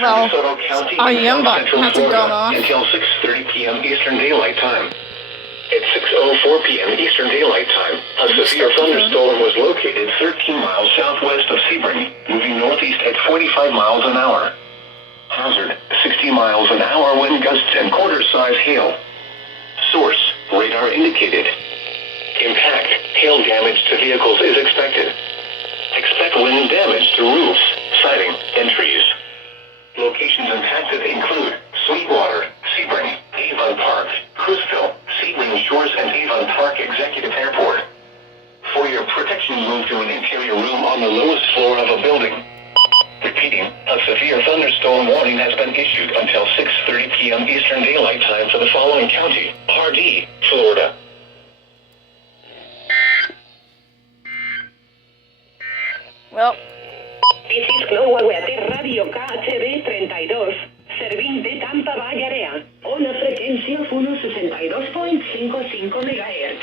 Well, DeSoto County IEMBot hasn't gone off. Until 6:30 p.m. Eastern Daylight Time. At 6:04 p.m. Eastern Daylight Time, a severe thunderstorm was located 13 miles southwest of Sebring, moving northeast at 45 miles an hour. Hazard, 60 miles an hour wind gusts and quarter-size hail. Source, radar indicated. Impact, hail damage to vehicles is expected. Expect wind damage to roofs, siding, and trees. Locations impacted include Sweetwater, Sebring, Avon Park, Cruiseville, Sebring Shores, and Avon Park Executive Airport. For your protection, move to an interior room on the lowest floor of a building. Repeating, a severe thunderstorm warning has been issued until 6:30 p.m. Eastern Daylight Time for the following county: RD, Florida. Well. This is Cloudwater Radio KHB 32, servint de Tampa Bay Area, on la freqüència 162.55 MHz.